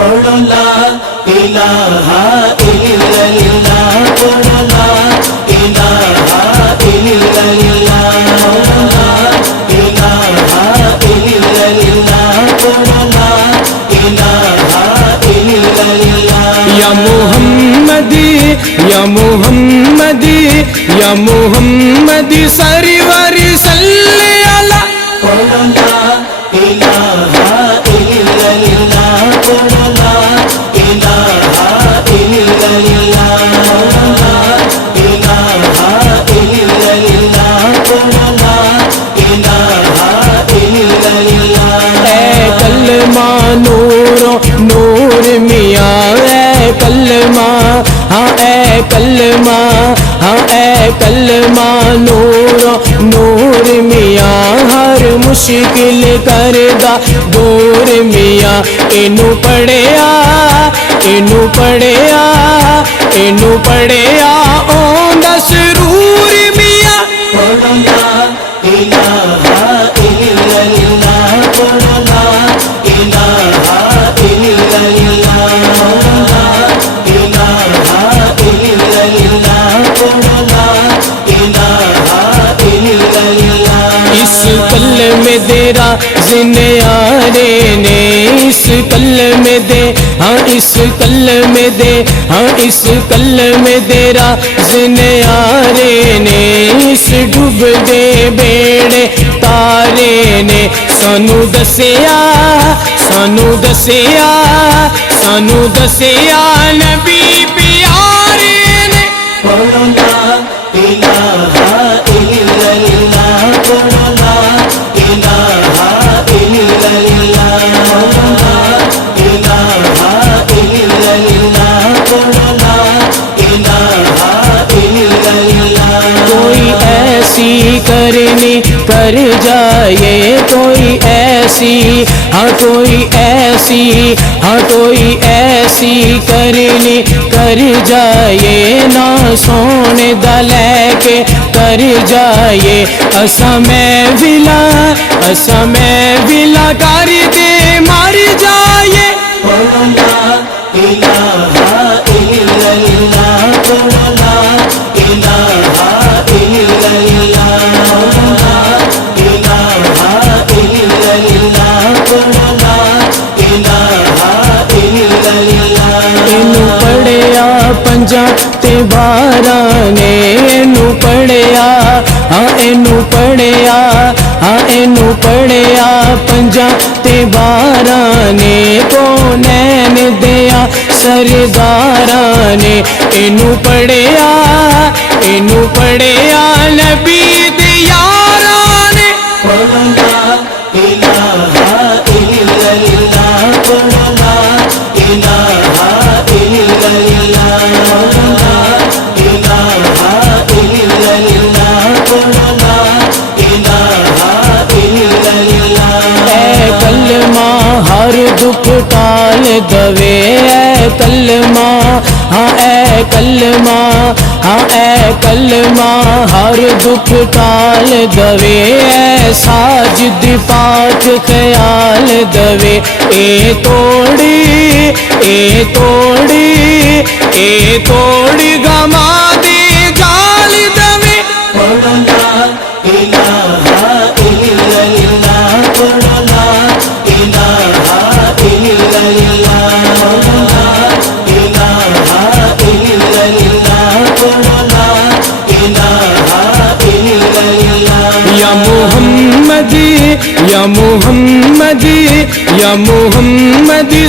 پڑھو لا الہ الا اللہ، پڑھو لا الہ الا اللہ، لا الہ الا اللہ، پڑھو لا الہ الا اللہ۔ یا محمدی یا محمدی یا محمدی سرور صلی علی، پڑھو لا الہ الا اللہ، پڑھو لا الہ الا اللہ، لا الہ الا اللہ، پڑھو لا الہ الا اللہ۔ اے کلمہ نور نور میاں، اے کلمہ ہاں اے کلمہ ہاں اے کلمہ نور نور میاں، ہر مشکل کردہ دور میاں، اینو پڑھیا اینو پڑھیا اینو پڑھیا اوندا سرور میاں۔ پڑھو لا الہ الا اللہ، پڑھو لا الہ الا اللہ، لا الہ الا اللہ، پڑھو لا الہ الا اللہ۔ اس کلمے دے راز نیارے نے، اس کلمے دے ہاں اس کلمے دے ہاں اس کلمے دے راز نیارے نے، اس ڈوب دے بیڑے تارے نے سانو دسیا سانو دسیا سانو دسیا نبی پیارے نے۔ پڑھو لا الہ الا اللہ، پڑھو لا الہ الا اللہ، لا الہ الا اللہ، پڑھو لا الہ الا اللہ۔ کوئی ایسی کرنی کر جائے، کوئی ایسی ہاں کوئی ایسی ہاں کوئی ایسی کرنی کر جائے، نہ سونے دا لے کے کر جائے، اسا میں ولا کر دے مر جائے۔ پڑھو لا الہ الا اللہ، پڑھو لا الہ الا اللہ، لا الہ الا اللہ، پڑھو لا الہ الا اللہ۔ اینو پڑھیا پنجاں تے باراں نے، اینو پڑھیا ہاں اینو پڑھیا ہاں اینو پڑھیا پنجاں تے باراں نے، کونین دیا سرداراں نے، اینو پڑھیا نبی دے یاراں نے۔ پڑھو لا الہ الا اللہ، پڑھو لا الہ الا اللہ، لا الہ الا اللہ، پڑھو لا الہ الا اللہ۔ اے کلمہ ہر دکھ ٹال دوے، اے کلمہ ہاں اے کلمہ ہاں اے کلمہ ہر دکھ ٹال دوے، اے ساجد پاک خیال دوے، اے توڑی اے توڑی اے توڑی گما دے جال دوے۔ پڑھو لا الہ الا اللہ، پڑھو لا الہ الا اللہ، لا الہ الا اللہ، پڑھو لا الہ الا اللہ۔ یا محمدی یا محمدی یا محمدی